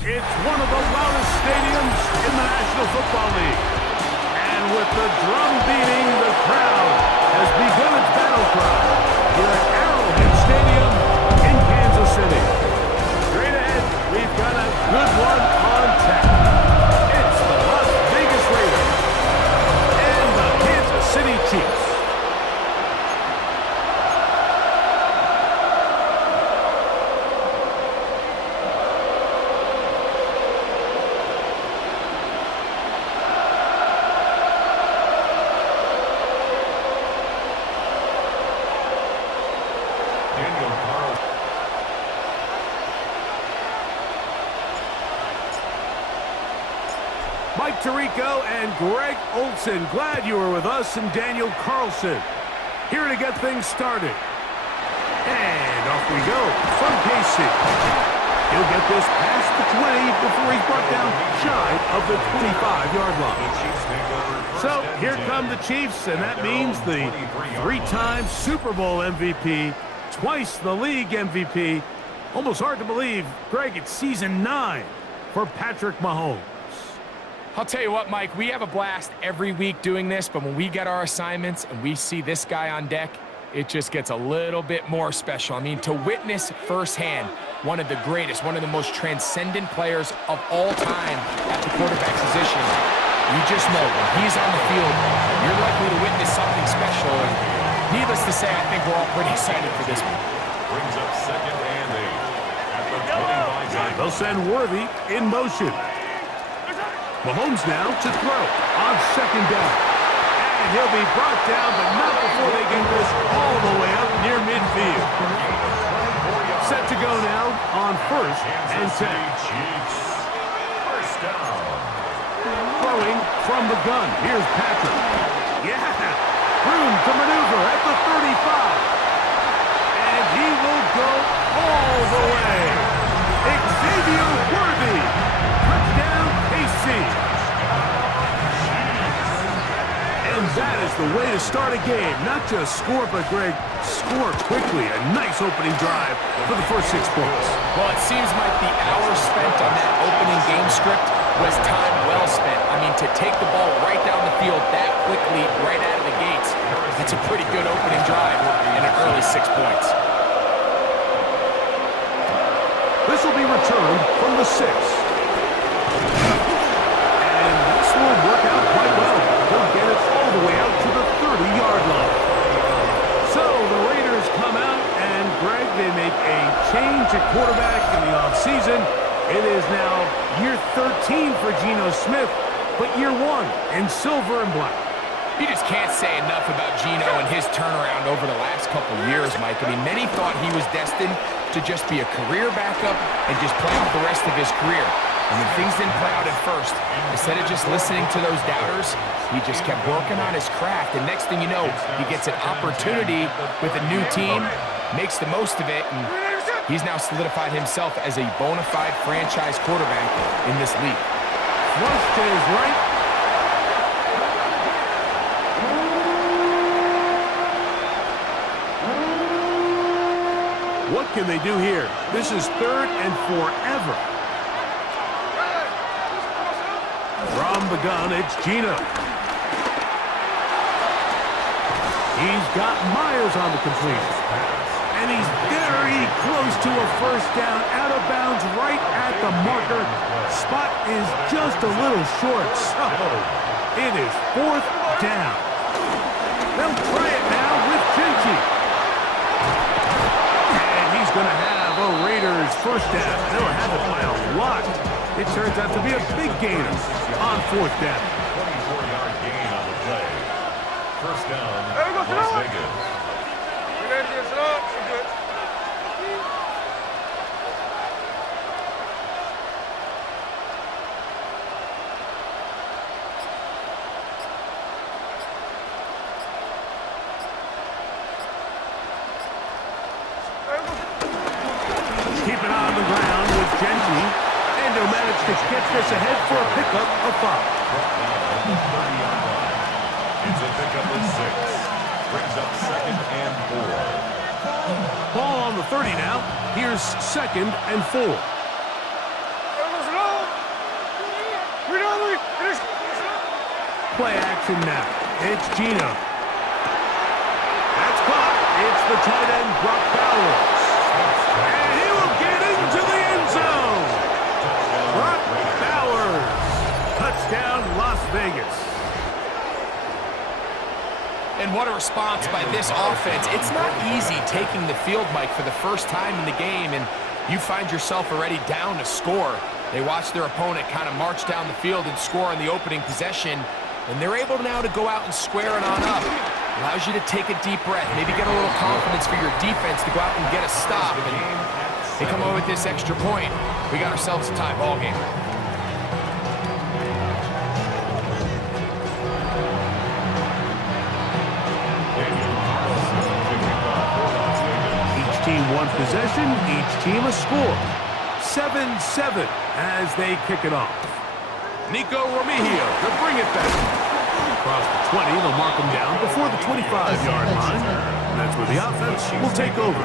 It's one of the loudest stadiums in the National Football League. And with the drum beating, the crowd has begun its battle cry here at Arrowhead Stadium in Kansas City. Straight ahead, we've got a good one on tap. It's the Las Vegas Raiders and the Kansas City Chiefs. Mike Tirico and Greg Olson, glad you were with us, and Daniel Carlson here to get things started. And off we go from KC. He'll get this past the 20 before he's brought down shy of the 25-yard line. So here come the Chiefs, and that means the three-time Super Bowl MVP, twice the league MVP. Almost hard to believe, Greg, it's season 9 for Patrick Mahomes. I'll tell you what, Mike, we have a blast every week doing this, but when we get our assignments and we see this guy on deck, it just gets a little bit more special. I mean, to witness firsthand one of the greatest, one of the most transcendent players of all time at the quarterback position, you just know when he's on the field, you're likely to witness something special. And needless to say, I think we're all pretty excited for this one. Brings up 2nd and 8 at the 25-yard line. They'll send Worthy in motion. Mahomes now to throw on 2nd down. And he'll be brought down, but not before they get this all the way up near midfield. Set to go now on 1st and 10. First down. Throwing from the gun. Here's Patrick. Yeah, room to maneuver at the 35. And he will go all the way. Xavier Worthy. Touchdown, KC. And that is the way to start a game. Not just score, but, Greg, score quickly. A nice opening drive for the first 6 points. Well, it seems like the hours spent on that opening game script was time well spent. I mean, to take the ball right down the field that quickly, right out of the gates, that's a pretty good opening drive and an early 6 points. This will be returned from the 6. And this will work out quite well. He'll get it all the way out to the 30-yard line. So the Raiders come out, and, Greg, they make a change at quarterback in the offseason. It is now year 13 for Geno Smith, but year 1 in silver and black. You just can't say enough about Geno and his turnaround over the last couple years, Mike. I mean, many thought he was destined to just be a career backup and just play out the rest of his career. And when things didn't play out at first, instead of just listening to those doubters, he just kept working on his craft. And next thing you know, he gets an opportunity with a new team, makes the most of it, and he's now solidified himself as a bona fide franchise quarterback in this league. Flush to his right. What can they do here? This is 3rd and forever. From the gun, it's Geno. He's got Myers on the completion. And he's very close to a first down, out of bounds, right at the marker. Spot is just a little short, so it is 4th down. They'll try it now with Genty. And he's going to have a Raiders first down. They'll have it by a lot. It turns out to be a big gainer on 4th down. 24-yard gain on the play. First down, Las Vegas. Keep it on the ground with Genty. And he'll manage to get this ahead for a pickup of 5. 30-yard line. It's a pickup of 6. Brings up 2nd and 4. Ball on the 30 now. Here's 2nd and 4. Play action now. It's Gino. That's caught. It's the tight end, Brock Bowers. And he will get into the end zone. Brock Bowers. Touchdown, Las Vegas. And what a response by this offense. It's not easy taking the field, Mike, for the first time in the game, and you find yourself already down to score. They watch their opponent kind of march down the field and score on the opening possession, and they're able now to go out and square it on up. Allows you to take a deep breath, maybe get a little confidence for your defense to go out and get a stop. And they come away with this extra point. We got ourselves a tie ball game. Each team one possession, each team a score. 7-7 as they kick it off. Nico Remigio to bring it back. Across the 20, they'll mark him down before the 25-yard line. And that's where the offense will take over.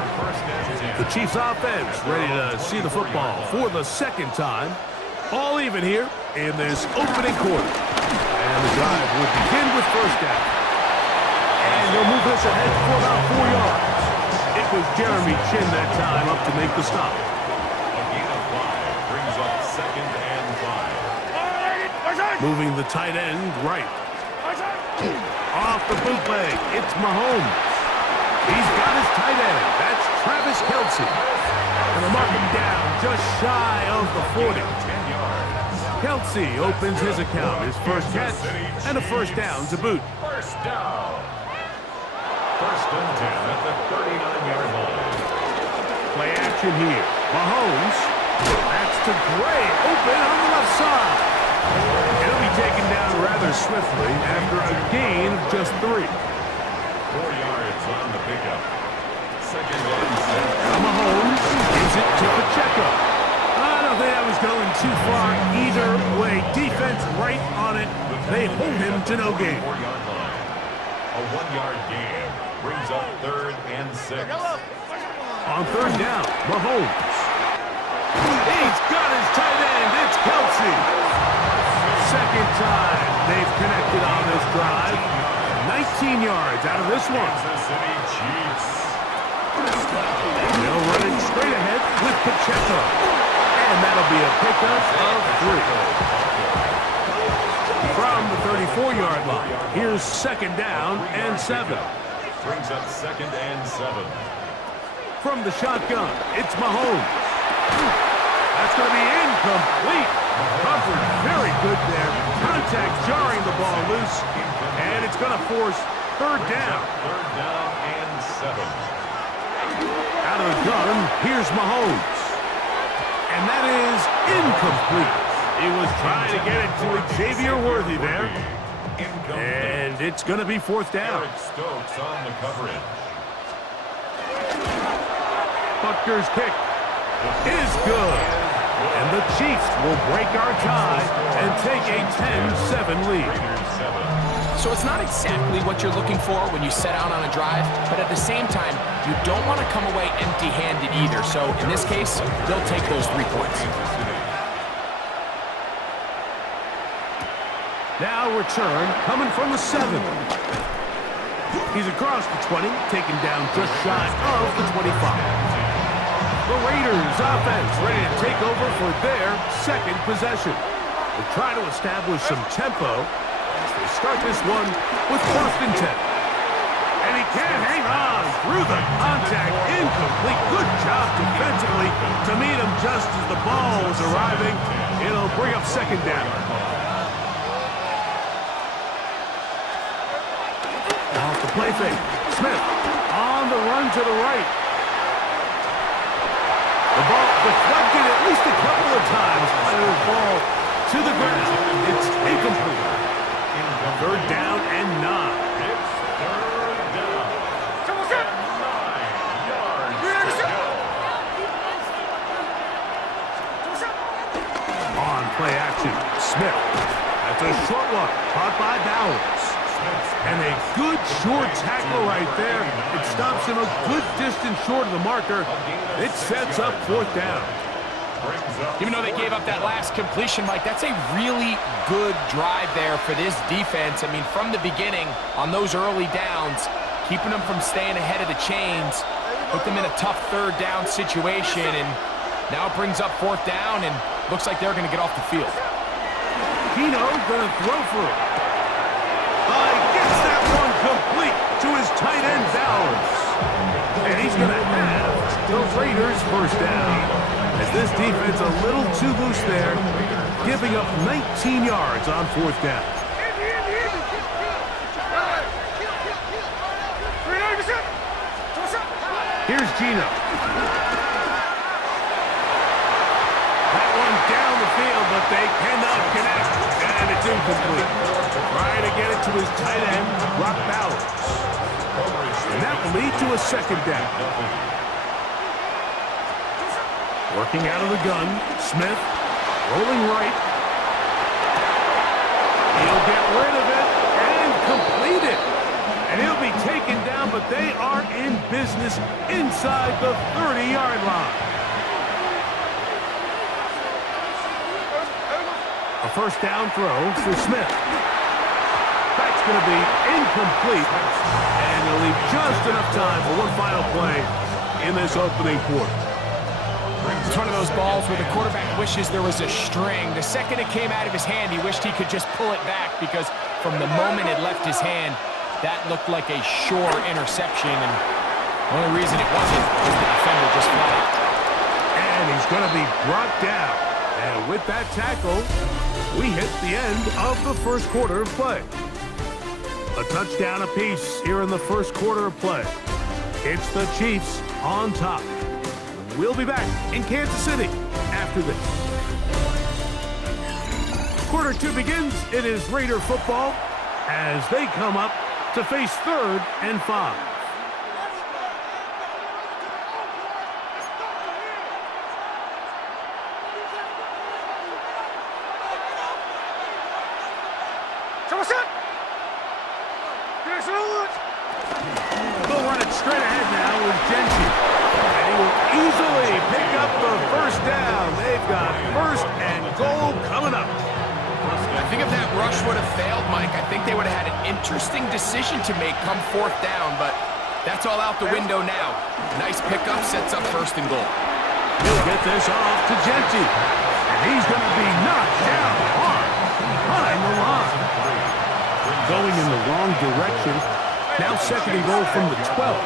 The Chiefs offense ready to see the football for the second time. All even here in this opening quarter. And the drive will begin with first down. And they'll move this ahead for about 4 yards. It was Jeremy Chin that time up to make the stop. Moving the tight end right. Off the bootleg, it's Mahomes. He's got his tight end. That's Travis Kelce. And they'll mark him down just shy of the 40. Kelce opens his account, his first catch, and a first down to boot. First down. First and 10 at the 39-yard line. Play action here. Mahomes. That's to Gray. Open on the left side. It'll be taken down rather swiftly after a gain of just 3. 4 yards on the pickup. Second and 7. Now Mahomes gives it to Pacheco. I don't think that was going too far either way. Defense right on it. They hold him to no gain. 4-yard line. A 1-yard gain brings up third and 6. On third down, Mahomes. He's got his tight end. It's Kelce. Second time they've connected on this drive. 19 yards out of this one. Kansas City Chiefs. They'll run it straight ahead with Pacheco. And that'll be a pickup of 3. From the 34-yard line, here's second down and 7. Brings up second and 7. From the shotgun, it's Mahomes. That's going to be incomplete. Coverage very good there. Contact jarring the ball loose. And it's going to force third down. Third down and 7. Out of the gun, here's Mahomes. And that is incomplete. He was trying to get it to Xavier Worthy there. And it's going to be fourth down. Eric Stokes on the coverage. Butker's kick is good. And the Chiefs will break our tie and take a 10-7 lead. So it's not exactly what you're looking for when you set out on a drive, but at the same time, you don't want to come away empty-handed either. So in this case, they'll take those 3 points. Now return coming from the 7. He's across the 20, taken down just shy of the 25. The Raiders offense ready to take over for their second possession. They'll try to establish some tempo as they start this one with first and 10. And he can't hang on through the contact. Incomplete. Good job defensively to meet him just as the ball was arriving. It'll bring up second down. Off the play fake. Smith on the run to the right. The ball deflected at least a couple of times, but it will fall to the ground. It's incomplete. Third down and 9. It's third down. 9 yards to go. On play action, Smith. That's a short one, caught by Bowers. And a good short tackle right there. It stops him a good distance short of the marker. It sets up fourth down. Even though they gave up that last completion, Mike, that's a really good drive there for this defense. I mean, from the beginning, on those early downs, keeping them from staying ahead of the chains, put them in a tough third down situation, and now it brings up fourth down, and looks like they're going to get off the field. Gino going to throw for it. Gets that one complete to his tight end, Bowers. And he's going to have the Raiders first down. As this defense a little too loose there, giving up 19 yards on fourth down. Here's Gino. That one down the field, but they cannot connect. And it's incomplete. Trying to get it to his tight end, Brock Bowers. And that will lead to a second down. Working out of the gun, Smith, rolling right. He'll get rid of it and complete it. And he'll be taken down, but they are in business inside the 30-yard line. A first down throw for Smith. That's going to be incomplete. And he'll leave just enough time for one final play in this opening quarter. It's one of those balls where the quarterback wishes there was a string. The second it came out of his hand, he wished he could just pull it back, because from the moment it left his hand, that looked like a sure interception, and the only reason it wasn't was the defender just flat out. And he's going to be brought down. And with that tackle, we hit the end of the first quarter of play. A touchdown apiece here in the first quarter of play. It's the Chiefs on top. We'll be back in Kansas City after this. Quarter two begins. It is Raider football as they come up to face 3rd and 5. They'll run it straight ahead now with Genty. And he will easily pick up the first down. They've got 1st and goal coming up. I think if that rush would have failed, Mike, I think they would have had an interesting decision to make come 4th down, but that's all out the window now. Nice pickup, sets up 1st and goal. He'll get this off to Genty. And he's going to be knocked down hard behind the line. Going in the wrong direction. Now 2nd and goal from the 12.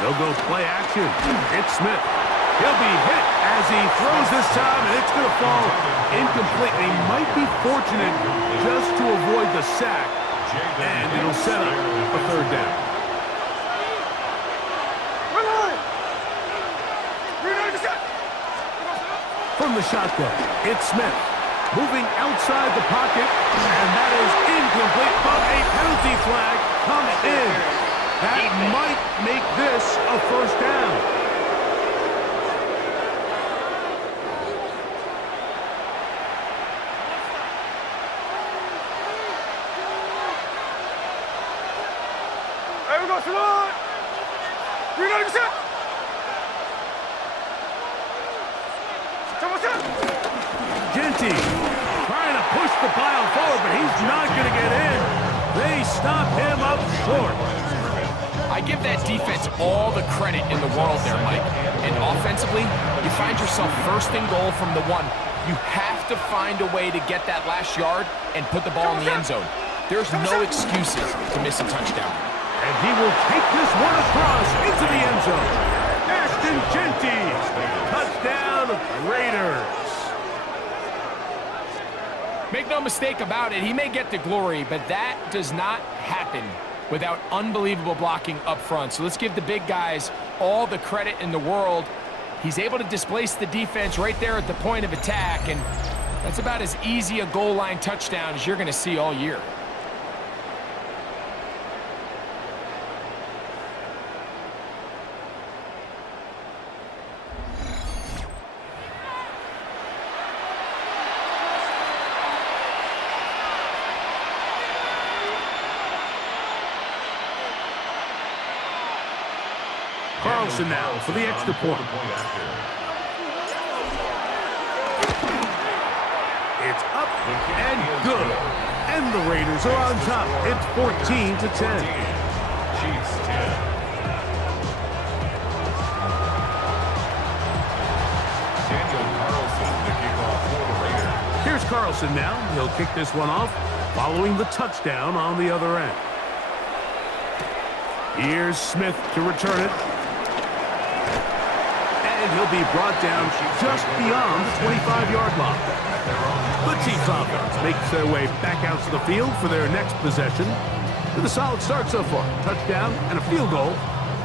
They'll go play action. It's Smith. He'll be hit as he throws this time, and it's going to fall incomplete. He might be fortunate just to avoid the sack, and it'll set up a 3rd down. From the shotgun, it's Smith. Moving outside the pocket, and that is incomplete, but a penalty flag comes in. That might make this a 1st down. Genty trying to push the pile forward, but he's not going to get in. They stop him up short. I give that defense all the credit in the world there, Mike. And offensively, you find yourself 1st and goal from the 1. You have to find a way to get that last yard and put the ball in the end zone. There's no excuses to miss a touchdown. And he will take this one across into the end zone. Ashton Genty, touchdown Raiders. Make no mistake about it, he may get the glory, but that does not happen without unbelievable blocking up front. So let's give the big guys all the credit in the world. He's able to displace the defense right there at the point of attack, and that's about as easy a goal line touchdown as you're going to see all year. Carlson now for the extra point. It's up and good. And the Raiders are on top. It's 14-10. Chiefs 10. Here's Carlson now. He'll kick this one off, following the touchdown on the other end. Here's Smith to return it. And he'll be brought down just beyond the 25-yard line. The Chiefs offense makes their way back out to the field for their next possession with a solid start so far. Touchdown and a field goal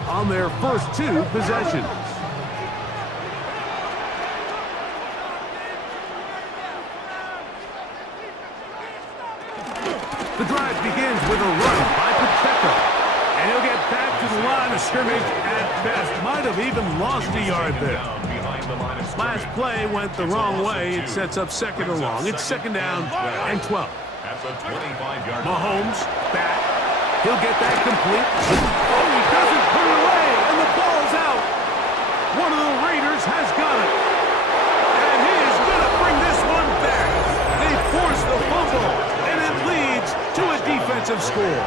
on their first two possessions. The drive begins with a run by Pacheco. And he'll get back to the line of scrimmage at best. Might have even lost a yard there. Last play went the wrong way. It sets up second and long. It's second down and 12. Mahomes back. He'll get that complete. Oh, he doesn't put it away, and the ball's out. One of the Raiders has got it. And he's going to bring this one back. They force the fumble, and it leads to a defensive score.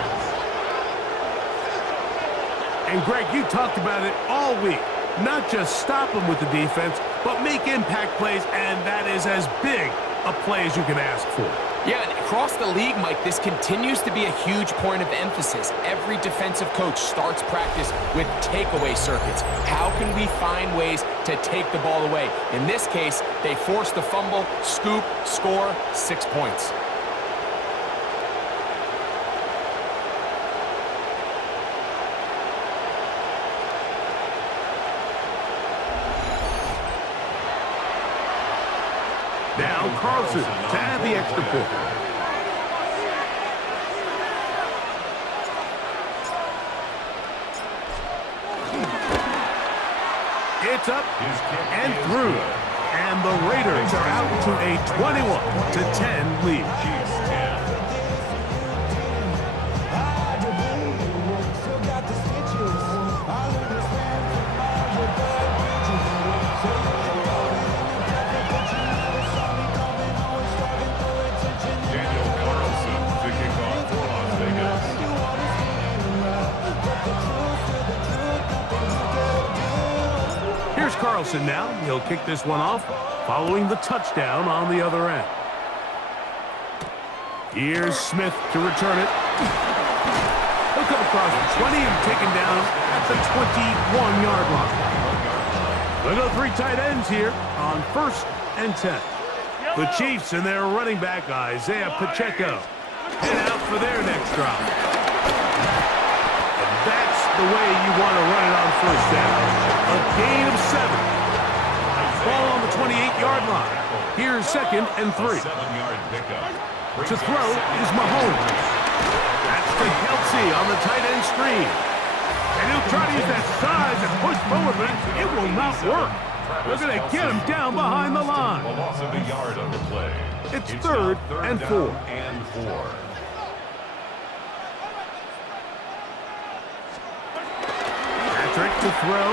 And Greg, you talked about it all week. Not just stop them with the defense, but make impact plays, and that is as big a play as you can ask for. Yeah, and across the league, Mike, this continues to be a huge point of emphasis. Every defensive coach starts practice with takeaway circuits. How can we find ways to take the ball away? In this case, they force the fumble, scoop, score, 6 points. Now Carlson to add the extra point. It's up and through. And the Raiders are out to a 21-10 lead. Carlson now. He'll kick this one off, following the touchdown on the other end. Here's Smith to return it. He'll come across the 20 and taken down at the 21-yard line. We'll go three tight ends here on 1st and 10. The Chiefs and their running back, Isaiah Pacheco, head out for their next drive. And that's the way you want to run it on 1st down. A gain of 7. Ball on the 28-yard line. Here's 2nd and 3. To throw is Mahomes. That's to Kelsey on the tight end screen. And he'll try to use that size and push forward, but it will not work. They're going to get him down behind the line. It's 3rd and 4. Patrick to throw.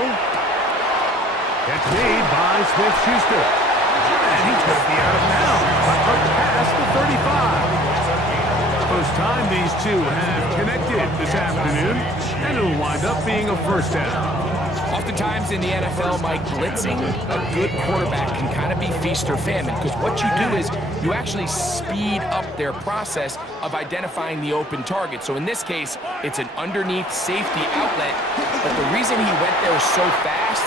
Catch made by Smith-Schuster. And he's going to be out of bounds, but past the 35. First time these two have connected this afternoon, and it'll wind up being a 1st down. Oftentimes in the NFL, Mike, blitzing a good quarterback can kind of be feast or famine, because what you do is you actually speed up their process of identifying the open target. So in this case, it's an underneath safety outlet, but the reason he went there so fast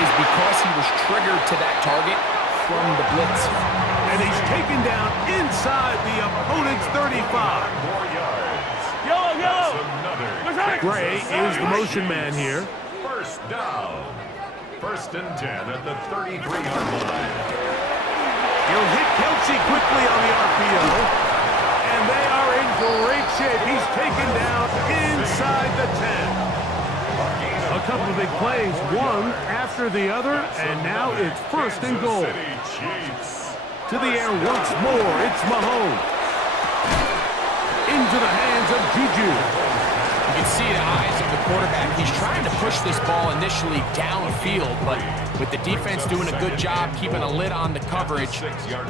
is because he was triggered to that target from the blitz. And he's taken down inside the opponent's 35. 4 yards. Yellow. Gray is the motion man here. 1st down. 1st and 10 at the 33-yard line. He'll hit Kelsey quickly on the RPO. And they are in great shape. He's taken down inside the 10. A couple of big plays, one after the other, and now it's 1st and goal. To the air once more, it's Mahomes. Into the hands of Juju. can see the eyes of the quarterback. He's trying to push this ball initially downfield, but with the defense doing a good job keeping a lid on the coverage,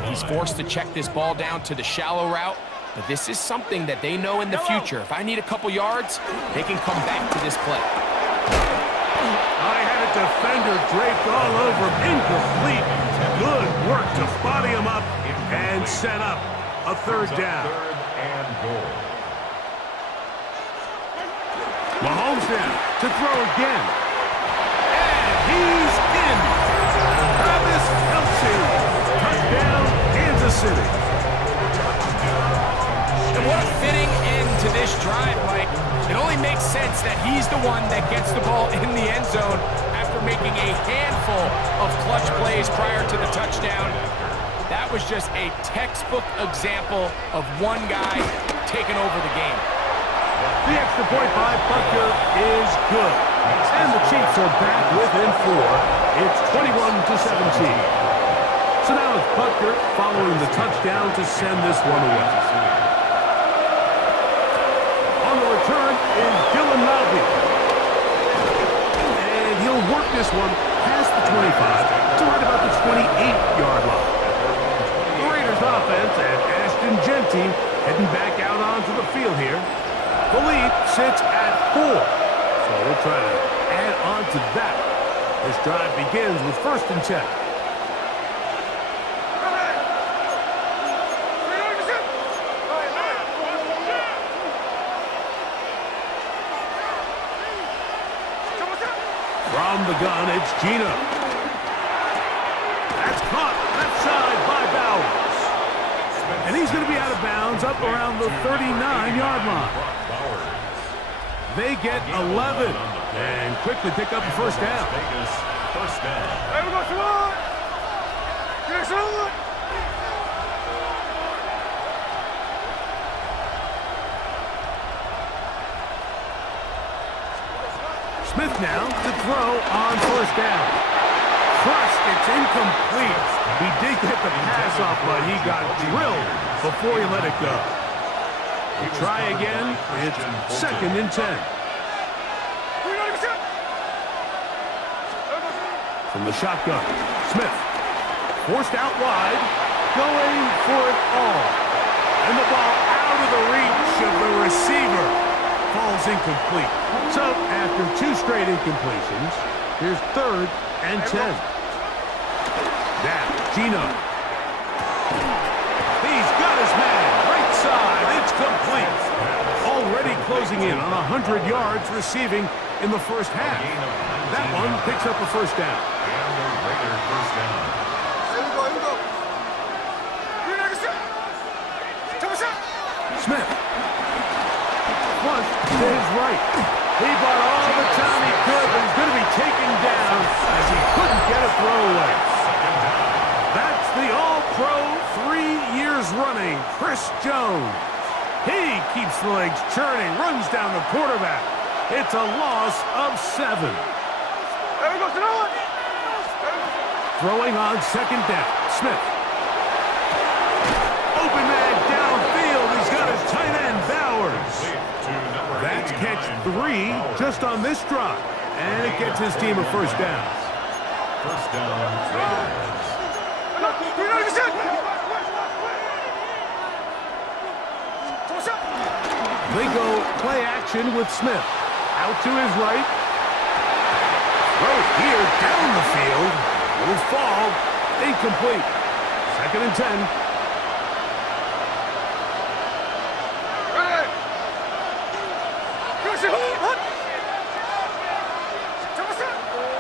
he's forced to check this ball down to the shallow route. But this is something that they know in the future. If I need a couple yards, they can come back to this play. I had a defender draped all over him. Incomplete. Good work to body him up and set up a third down. Third and goal. Mahomes now to throw again. And he's in. Travis Kelce. Touchdown, Kansas City. And what a fitting end to this drive, Mike. It only makes sense that he's the one that gets the ball in the end zone after making a handful of clutch plays prior to the touchdown. That was just a textbook example of one guy taking over the game. The extra point by Butker is good. And the Chiefs are back within 4. It's 21-17. So now it's Butker following the touchdown to send this one away. On the return is Dylan Mulvey. And he'll work this one past the 25 to right about the 28-yard line. The Raiders offense and Ashton Genty heading back out onto the field here. The lead sits at 4. So we'll try to add on to that. This drive begins with 1st and 10. From the gun, it's Gino. That's caught left side by Bowers. And he's going to be out of bounds up around the 39-yard line. They get 11 and quickly pick up a first down. First down. Smith now to throw on 1st down. Crushed, it's incomplete. He did get the pass off, but he got drilled before he let it go. Try again. It's 2nd and 10. From the shotgun, Smith forced out wide, going for it all. And the ball out of the reach of the receiver falls incomplete. So after 2 straight incompletions, here's 3rd and 10. Now, Gino. He's got his man. Right side. It's complete. Already closing in on 100 yards receiving in the first half. That one picks up a first down. And the Raiders first down. Smith. Flush to his right. He bought all the time he could, but he's going to be taken down as he couldn't get a throwaway. That's the All-Pro 3 years running, Chris Jones. He keeps the legs churning, runs down the quarterback. It's a loss of 7. Throwing on 2nd down, Smith. Open man downfield. He's got his tight end, Bowers. That's catch 3 just on this drive. And it gets his team a first down. First down, Raiders. They go play action with Smith. Out to his right. Throw here down the field. Will fall. Incomplete. 2nd and 10.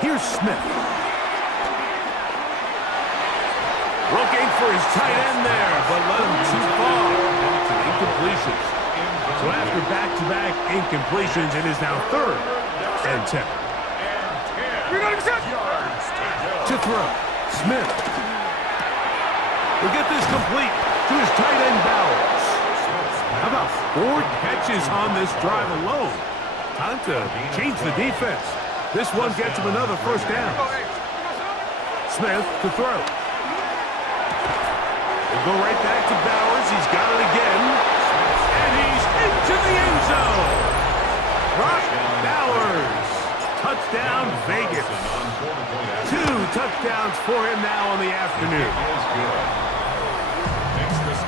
Here's Smith. Looking for his tight end there, but let him too far. To incompletions. So after back-to-back incompletions, it is now 3rd and 10. To throw, Smith. Will get this complete to his tight end, Bowers. How about 4 catches on this drive alone? Time to change the defense. This one gets him another first down. Smith to throw. We'll go right back to Bowers. He's got it again. And he's into the end zone. Brock Bowers. Touchdown, Vegas. 2 touchdowns for him now on the afternoon.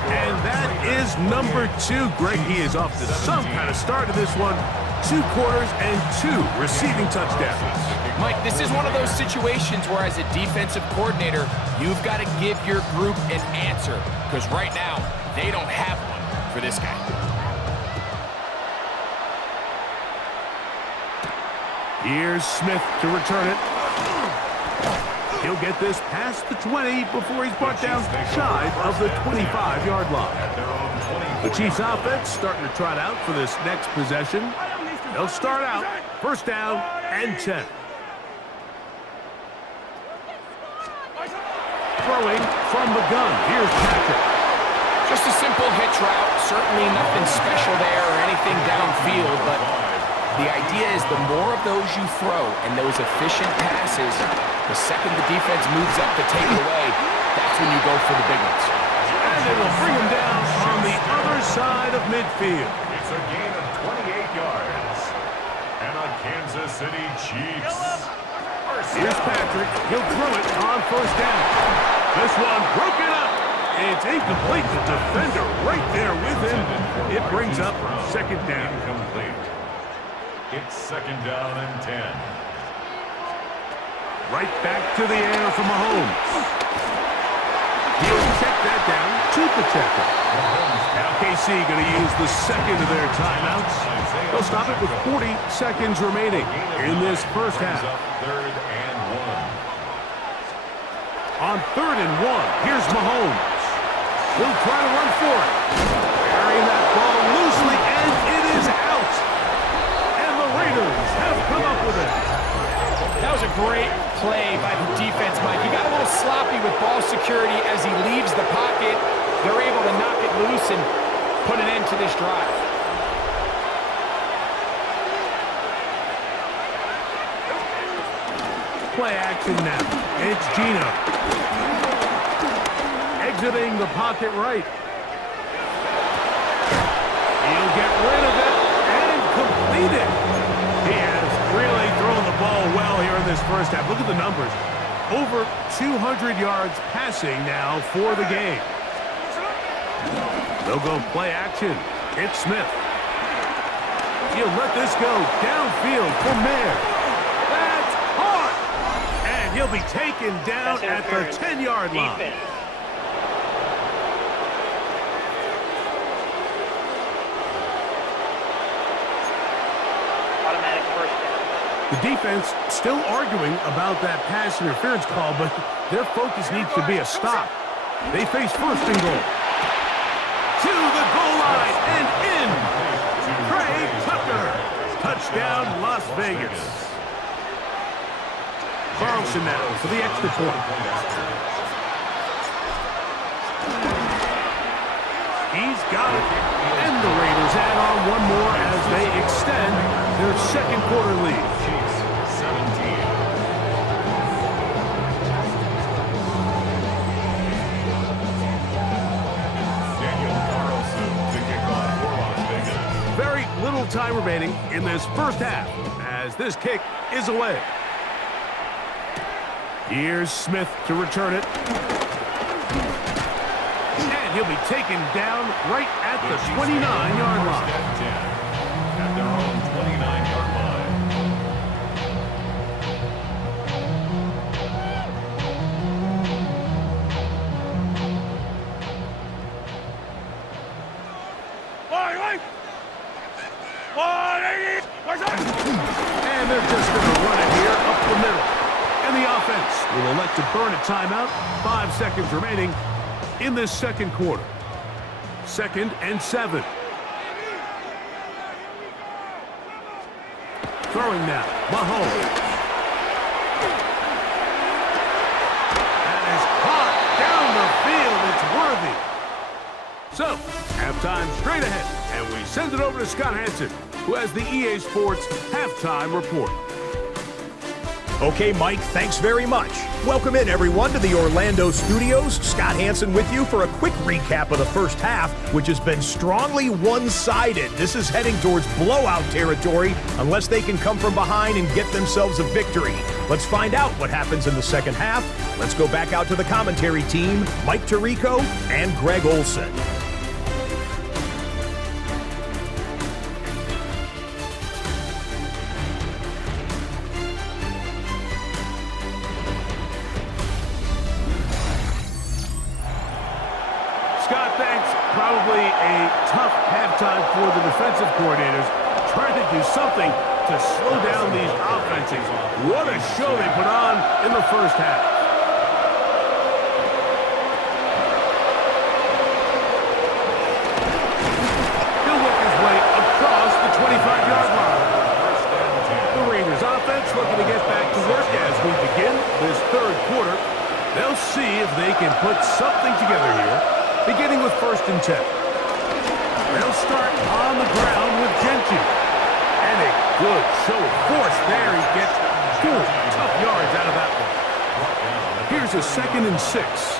And that is number 2. Greg, he is off to some kind of start to this one. 2 quarters and 2 receiving touchdowns. Mike, this is one of those situations where as a defensive coordinator, you've got to give your group an answer. Because right now, they don't have one for this guy. Here's Smith to return it. He'll get this past the 20 before he's brought down shy of the 25-yard line. The Chiefs offense starting to trot out for this next possession. They'll start out first down and 10. Throwing from the gun. Here's Patrick. Just a simple hitch route. Certainly nothing special there or anything downfield, but the idea is the more of those you throw and those efficient passes, the second the defense moves up to take it away, that's when you go for the big ones. And it'll bring him down on the other side of midfield. It's a gain of 28 yards. And a Kansas City Chiefs. Here's Patrick. He'll throw it on first down. This one broken up. It's incomplete. The defender right there with him. It brings up second down. Incomplete. It's second down and 10. Right back to the air for Mahomes. He'll check that down to Pacheco. Now KC going to use the second of their timeouts. They'll stop it with 40 seconds remaining in this first half. Third and 1. On 3rd and 1, here's Mahomes. He'll try to run for it. Carrying that ball loosely, and it is out. And the Raiders have come up with it. That was a great play by the defense, Mike. He got a little sloppy with ball security as he leaves the pocket. They're able to knock it loose and put an end to this drive. Play action now. It's Gino. Exiting the pocket right. He'll get rid of it and complete it. He has really thrown the ball well here in this first half. Look at the numbers. Over 200 yards passing now for the game. They'll go play action. It's Smith. He'll let this go downfield for Mayer. That's caught. And he'll be taken down at the 10-yard line. The defense still arguing about that pass interference call, but their focus needs to be a stop. They face first and goal. To the goal line and in. Craig Tucker. Touchdown, Las Vegas. Carlson now for the extra point. He's got it. And the Raiders add on one more as they extend their second quarter lead. Chiefs 17. Daniel Carlson to kick off for Las Vegas. Very little time remaining in this first half as this kick is away. Here's Smith to return it. And he'll be taken down right at the 29-yard line. At their own 29-yard line. And they're just going to run it here up the middle. And the offense will elect to burn a timeout. 5 seconds remaining in this second quarter. 2nd and 7. Throwing now, Mahomes. That is caught down the field. It's worthy. So, halftime straight ahead, and we send it over to Scott Hansen, who has the EA Sports Halftime Report. Okay, Mike, thanks very much. Welcome in, everyone, to the Orlando studios. Scott Hansen with you for a quick recap of the first half, which has been strongly one-sided. This is heading towards blowout territory unless they can come from behind and get themselves a victory. Let's find out what happens in the second half. Let's go back out to the commentary team, Mike Tirico and Greg Olson. Scott, thanks. Probably a tough halftime for the defensive coordinators, trying to do something to slow down these offenses. What a show they put on in the first half. He'll work his way across the 25-yard line. The Raiders offense looking to get back to work as we begin this third quarter. They'll see if they can put something together here, beginning with 1st and 10. They'll start on the ground with Gentry. And a good show of force there. He gets 2 tough yards out of that one. Here's a 2nd and 6. It's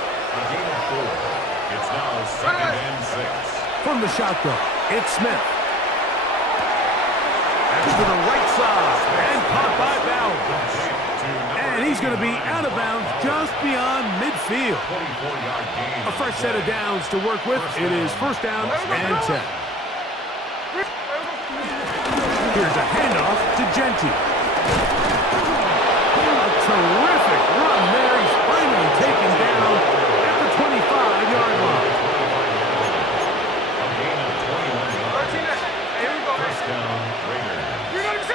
now 2nd and 6. From the shotgun, it's Smith. That's to the right side. And caught by Bowers. And he's going to be out of bounds just beyond midfield. A fresh set of downs to work with. It is 1st down and 10. Here's a handoff to Gentry. A terrific run there. He's finally taken down at the 25-yard line. First down, Raiders.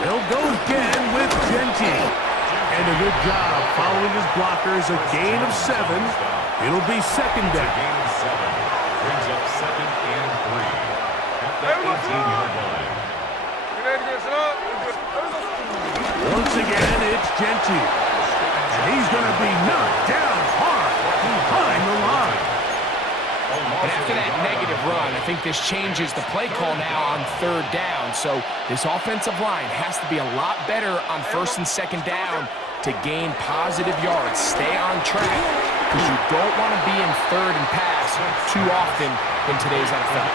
They'll go again with Gentry. And a good job following his blockers. A gain of 7. It'll be 2nd down. Gain of 7. Brings up 2nd and 3. At the 18-yard line. Once again, it's Gentry. And he's going to be knocked down hard behind the line. And after that negative run, I think this changes the play call now on 3rd down. So this offensive line has to be a lot better on 1st and 2nd down to gain positive yards. Stay on track, because you don't want to be in 3rd and pass too often in today's NFL.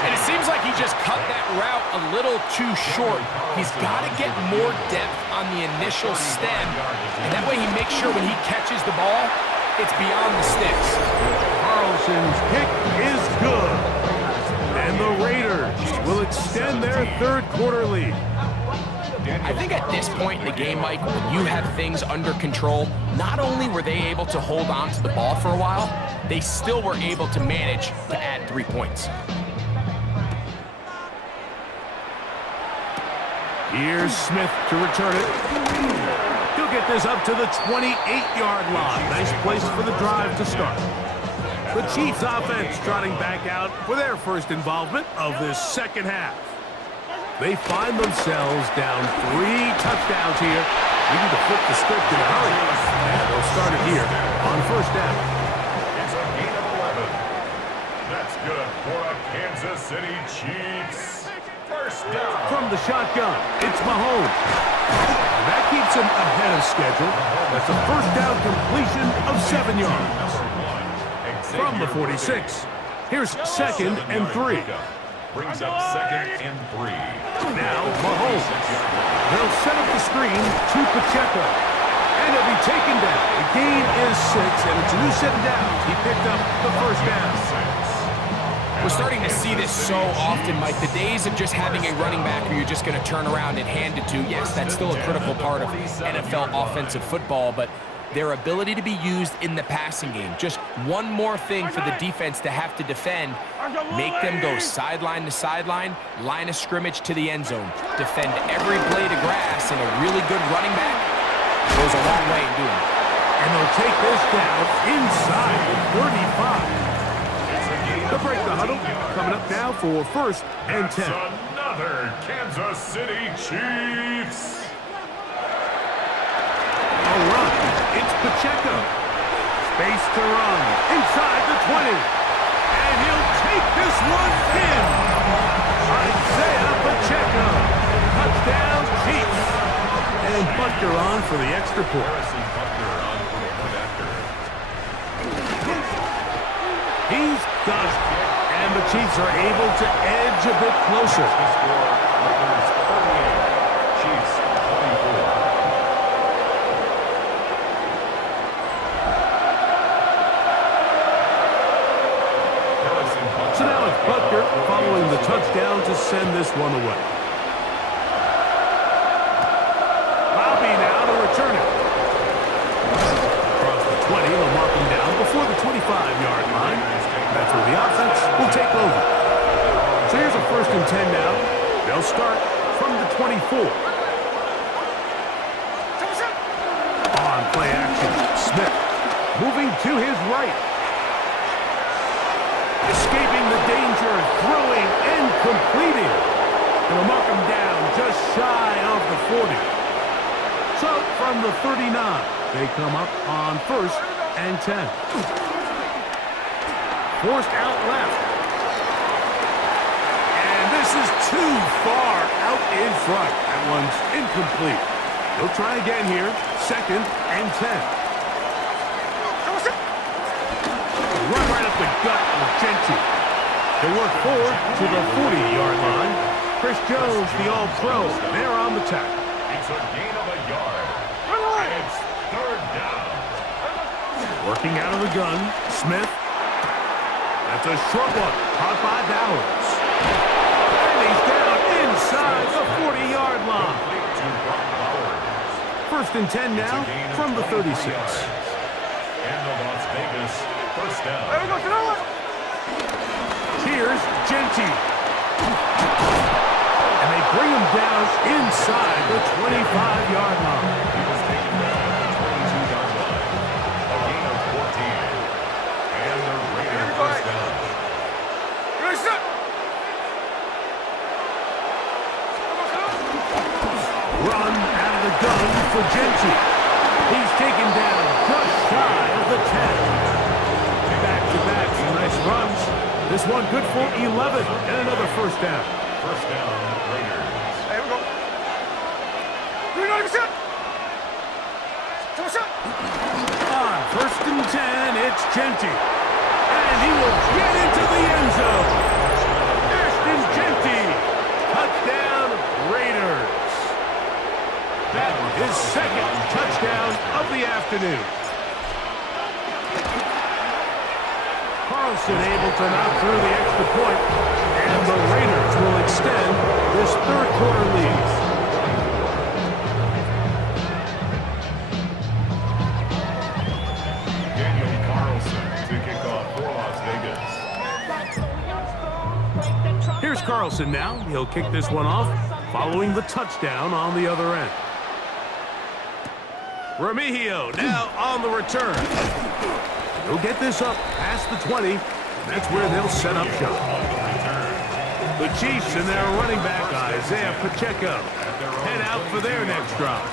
And it seems like he just cut that route a little too short. He's got to get more depth on the initial stem, and that way he makes sure when he catches the ball, it's beyond the sticks. Carlson's kick is good. And the Raiders will extend their 3rd quarter lead. I think at this point in the game, Mike, when you have things under control, not only were they able to hold on to the ball for a while, they still were able to manage to add 3 points. Here's Smith to return it. He'll get this up to the 28-yard line. Nice place for the drive to start. The Chiefs offense trotting back out for their first involvement of this second half. They find themselves down 3 touchdowns here. Needing to flip the script in a hurry. And they'll start it here on 1st down. It's a gain of 11. That's good for a Kansas City Chiefs. 1st down. From the shotgun, it's Mahomes. And that keeps him ahead of schedule. That's a 1st down completion of 7 yards. From the 46, here's 2nd and 3. Brings up 2nd and 3. Now Mahomes. They'll set up the screen to Pacheco. And he'll be taken down. The gain is 6, and it's a new set of downs. He picked up the 1st down. We're starting to see this so often, Mike. The days of just having a running back who you're just going to turn around and hand it to, yes, that's still a critical part of NFL offensive football, but their ability to be used in the passing game. Just one more thing for the defense to have to defend. Make them go sideline to sideline, line of scrimmage to the end zone. Defend every blade of grass, and a really good running back goes a long way in doing it. And they'll take this down inside the 35. They'll break the huddle. Coming up now for 1st and 10. Another Kansas City Chiefs. A run. It's Pacheco. Space to run. Inside the 20. And he'll take this one in. Isaiah Pacheco. Butker on for the extra point. Harrison Butker on for the point after. He's got it. And the Chiefs are able to edge a bit closer. The score, Rutgers 38, Chiefs 24. So now it's Butker following the touchdown to send this one away. Bobby now to return it. Across the 20, they'll mark him down before the 25-yard line. That's where the offense will take over. So here's a 1st and 10 now. They'll start from the 24. On play action, Smith moving to his right. Escaping the danger, throwing and completing. And they'll mark him down just shy of the 40. So from the 39, they come up on 1st and 10. Forced out left. And this is too far out in front. That one's incomplete. They'll try again here. 2nd and 10. Run right up the gut with Genty. They work forward to the 40-yard line. Chris Jones, the All-Pro, they're on the tackle. It's a gain of a yard. And it's 3rd down. Working out of the gun, Smith. That's a short one, caught by Dowers. And he's down inside the 40-yard line. Complete to Brock Bowers. 1st and 10 now from the 36. And the Las Vegas 1st down. Here's Genty. And they bring him down inside the 25-yard line. He was taken down at the 22-yard line. A gain of 14. And the Raiders 1st down. Run out of the gun for Genty. He's taken down just shy of the 10. Back-to-back, some nice runs. This one good for 11 and another 1st down. 1st down, Raiders. Here we go. On 1st and 10, it's Genty. And he will get into the end zone. Ashton Genty. Touchdown, Raiders. That is 2nd touchdown of the afternoon. Carlson able to knock through the extra point, and the Raiders will extend this 3rd quarter lead. Daniel Carlson to kick off for Las Vegas. Here's Carlson now. He'll kick this one off following the touchdown on the other end. Remigio now on the return. He'll get this up past the 20. And that's where they'll set up shop. The Chiefs and their running back, Isaiah Pacheco, head out for their next drive.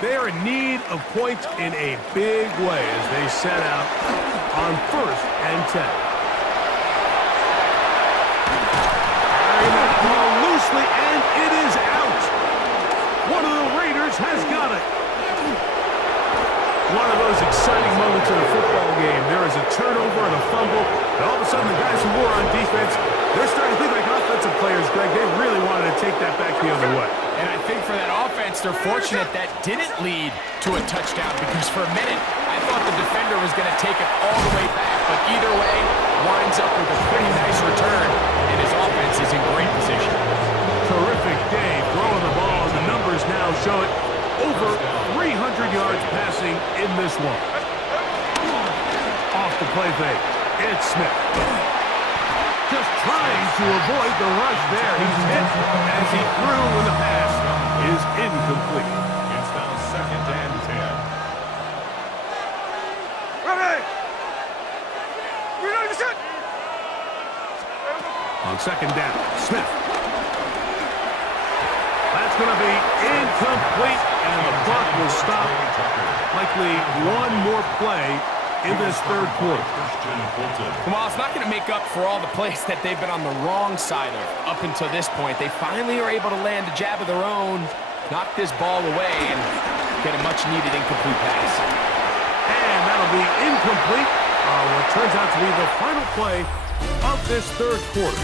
They're in need of points in a big way as they set out on 1st and 10. Carrying that ball loosely, and it is out. One of the Raiders has got it. One of those exciting moments in a football game. There is a turnover and a fumble, and all of a sudden the guys who were on defense, they're starting to think like offensive players, Greg. They really wanted to take that back the other way. And I think for that offense, they're fortunate that didn't lead to a touchdown, because for a minute, I thought the defender was going to take it all the way back. But either way, winds up with a pretty nice return, and his offense is in great position. Terrific day throwing the ball, and the numbers now show it. Over 300 yards passing in this one. Off the play fake, it's Smith. Just trying to avoid the rush there. He's hit as he threw when the pass is incomplete. It's now 2nd and 10. On 2nd down, Smith. That's going to be incomplete, and the clock will stop. Likely one more play in this 3rd quarter. Well, it's not going to make up for all the plays that they've been on the wrong side of up until this point. They finally are able to land a jab of their own, knock this ball away, and get a much-needed incomplete pass. And that'll be incomplete on what turns out to be the final play of this third quarter.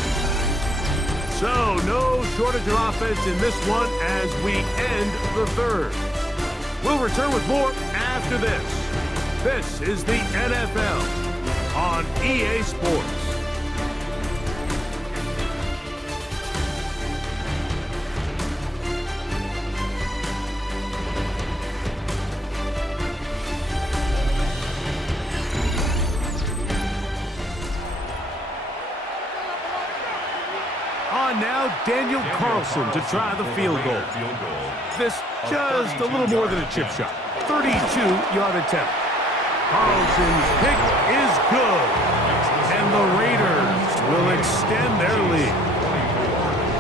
So, no shortage of offense in this one as we end the third. We'll return with more after this. This is the NFL on EA Sports. On now, Daniel Carlson to try the field goal. This just a little more than a chip shot. 32-yard attempt. Carlson's pick is good. And the Raiders will extend their lead.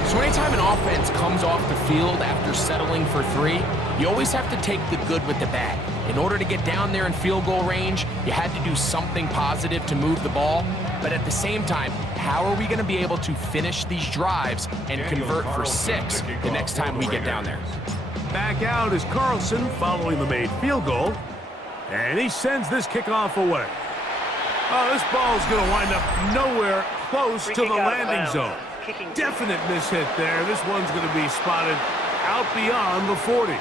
So anytime an offense comes off the field after settling for 3, you always have to take the good with the bad. In order to get down there in field goal range, you had to do something positive to move the ball. But at the same time, how are we going to be able to finish these drives and convert for 6 the next time we get down there? Back out is Carlson following the made field goal. And he sends this kickoff away. Oh, this ball's going to wind up nowhere close to the landing zone. Definite mishit there. This one's going to be spotted out beyond the 40.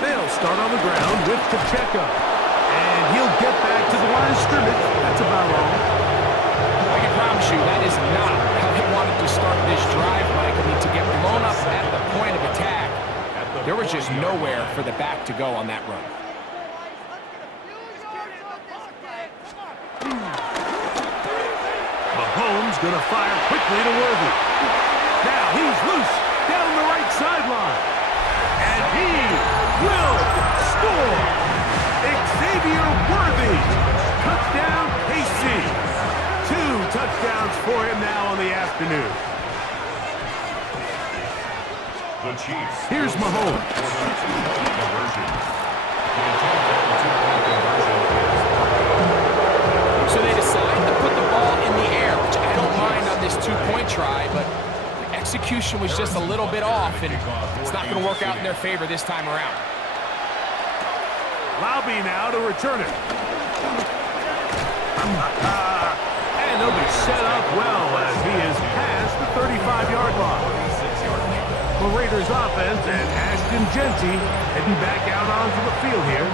They'll start on the ground with Pacheco. And he'll get back to the line of scrimmage. That's about all. I can promise you that is not how they wanted to start this drive, Mike. I mean, to get blown up at the point of attack, there was just nowhere for the back to go on that run. Mahomes going to fire quickly to Worthy. Now he's loose down the right sideline. And he will score. Xavier Worthy. Touchdown, KC. 2 touchdowns for him now on the afternoon. The Chiefs. Here's Mahomes. So they decide to put the ball in the air, which I don't mind on this 2-point try, but the execution was just a little bit off, and it's not going to work out in their favor this time around. Laube now to return it. And he'll be set up well as he is past the 35-yard line. The Raiders offense and Ashton Jeanty heading back out onto the field here.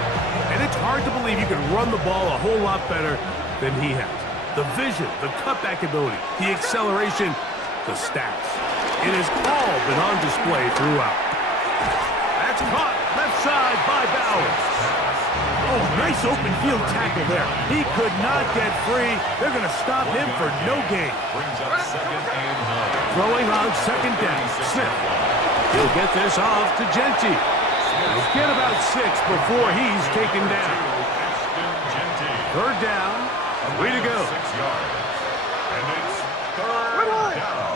And it's hard to believe you can run the ball a whole lot better than he has. The vision, the cutback ability, the acceleration, the stats. It has all been on display throughout. That's caught left side by Bowers. Oh, nice open field tackle there. He could not get free. They're going to stop him for no gain. Throwing on second down, Smith. He'll get this off to Jeanty. He'll get about 6 before he's taken down. Third down, 3 to go. 6 yards. And it's third down.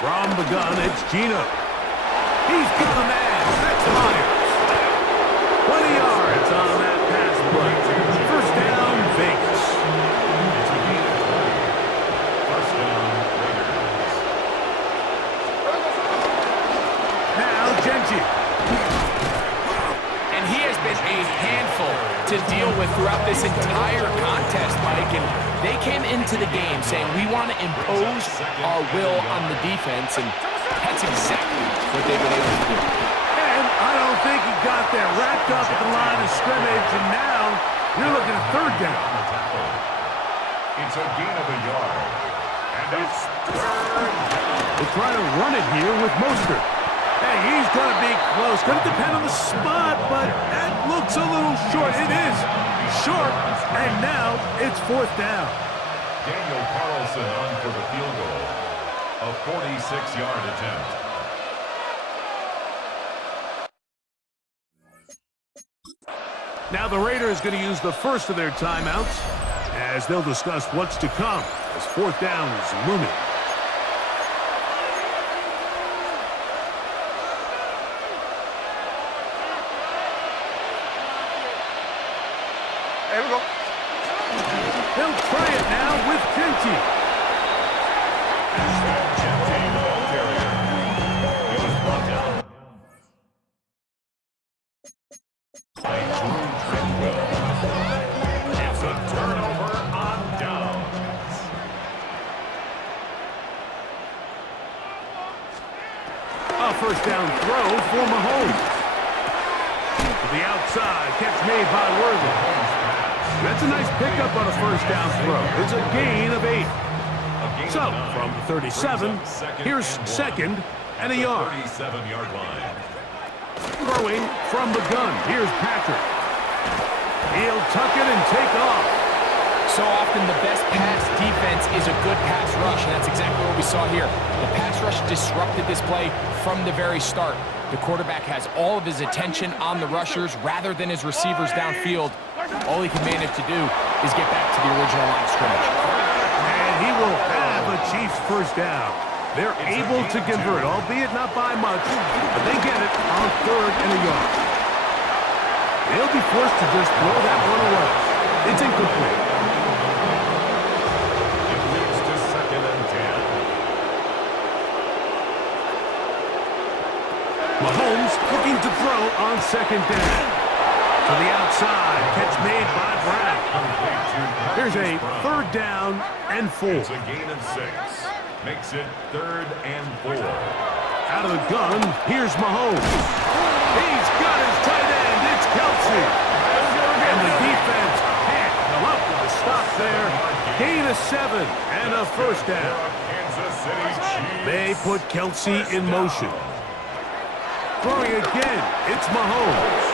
From the gun, it's Gino. He's given the man. That's Myers. 20 yards on that pass play. First down, Vegas. First down, Raiders. Now, Jeanty. And he has been a handful to deal with throughout this entire contest, Mike. And they came into the game saying, we want to impose our will on the defense, and that's exactly what they've been able to do. And I don't think he got that wrapped up at the line of scrimmage, and now you're looking at third down. It's a gain of a yard. And it's third. They'll try to run it here with Mostert. Hey, he's going to be close. Going to depend on the spot, but that looks a little short. It is short, and now it's fourth down. Daniel Carlson on for the field goal. A 46-yard attempt. Now the Raiders going to use the first of their timeouts as they'll discuss what's to come as fourth down is looming. Here we go. They'll try it now with Genty. Genty, the ball carrier. He was brought down by Drew Tranquil. It's a turnover on downs. A first down throw for Mahomes. To the outside, catch made by Worthy. That's a nice pickup on a first down throw. It's a gain of 8. So, from the 37, here's second and a yard. 37-yard line. Throwing from the gun, here's Patrick. He'll tuck it and take off. So often the best pass defense is a good pass rush, and that's exactly what we saw here. The pass rush disrupted this play from the very start. The quarterback has all of his attention on the rushers rather than his receivers downfield. All he can manage to do is get back to the original line of scrimmage. And he will have a Chiefs first down. They're able to convert, albeit not by much, but they get it on third and a yard. They'll be forced to just throw that one away. It's incomplete. It leads to second and 10. Mahomes looking to throw on second down. To the outside, catch made by Brown. Here's a third down and 4. It's a gain of 6. Makes it third and 4. Out of the gun, here's Mahomes. He's got his tight end. It's Kelsey. And the defense can't come up with a stop there. Gain of 7 and a first down. Kansas City Chiefs. They put Kelsey in motion. Throwing again, it's Mahomes.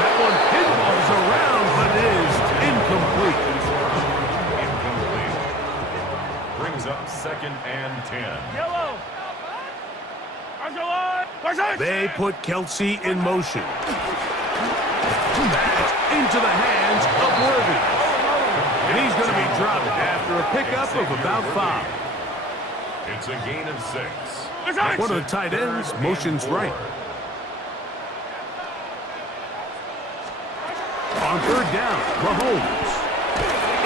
That one pinballs around, but is incomplete. Incomplete. Brings up second and 10. Yellow. They put Kelsey in motion. That's into the hands of Worthy. And he's going to be dropped after a pickup of about 5. It's a gain of 6. One of the tight ends motions right. On third down, Mahomes.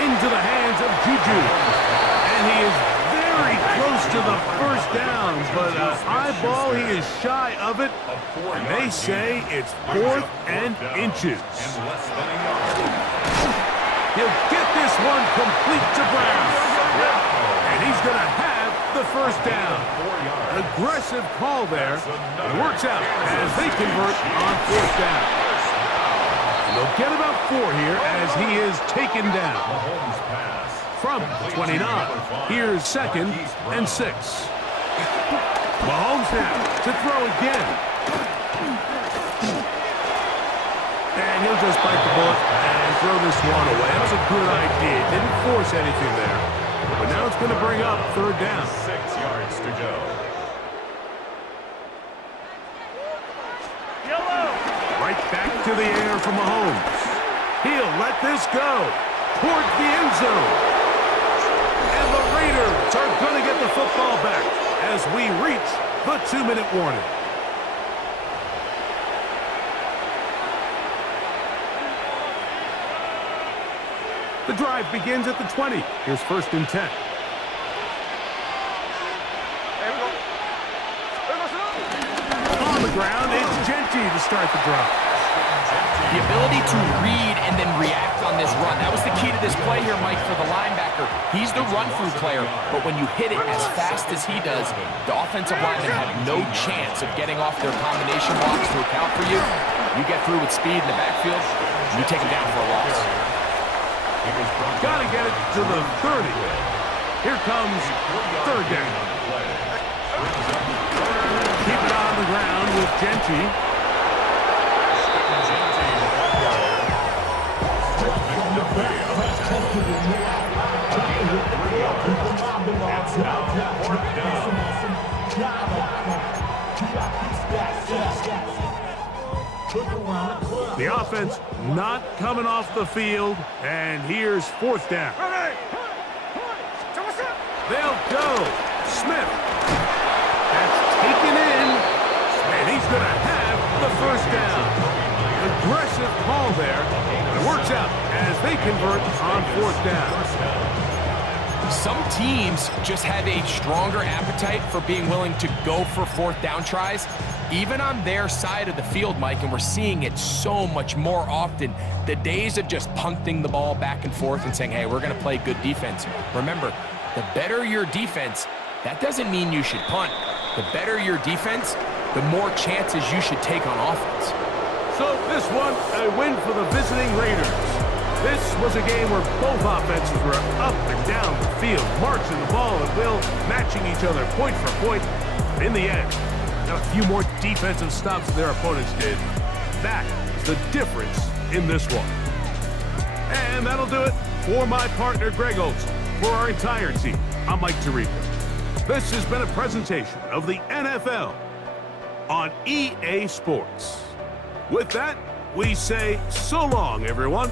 Into the hands of Juju. And he is very close to the first down, but an eyeball, he is shy of it. And they say it's 4th and inches. He'll get this one complete to Brown. And he's going to have the first down. Aggressive call there. It works out as they convert on 4th down. They'll get about 4 here as he is taken down. From 29, here's second and 6. Mahomes now to throw again. And he'll just bite the bullet and throw this one away. That was a good idea. Didn't force anything there. But now it's going to bring up third down. 6 yards to go. Right back to the air for Mahomes. He'll let this go towards the end zone. And the Raiders are going to get the football back as we reach the 2-minute warning. The drive begins at the 20. Here's first and 10. On the ground, it's Genty to start the drive. The ability to read and then react on this run. That was the key to this play here, Mike, for the linebacker. He's the run-through player, but when you hit it as fast as he does, the offensive linemen have no chance of getting off their combination blocks to account for you. You get through with speed in the backfield, and you take him down for a loss. Got to get it to the 30. Here comes third down. Keep it on the ground with Genty. The offense not coming off the field, and here's fourth down. They'll go. Smith. That's taken in, and he's going to have the first down. Aggressive call there. It works out as they convert on fourth down. Some teams just have a stronger appetite for being willing to go for fourth down tries, even on their side of the field, Mike, and we're seeing it so much more often. The days of just punting the ball back and forth and saying, hey, we're going to play good defense. Remember, the better your defense, that doesn't mean you should punt. The better your defense, the more chances you should take on offense. So this one, a win for the visiting Raiders. This was a game where both offenses were up and down the field, marching the ball at will, matching each other point for point. In the end, got a few more defensive stops than their opponents did. That is the difference in this one. And that'll do it for my partner, Greg Olson. For our entire team, I'm Mike Tirico. This has been a presentation of the NFL on EA Sports. With that, we say so long, everyone.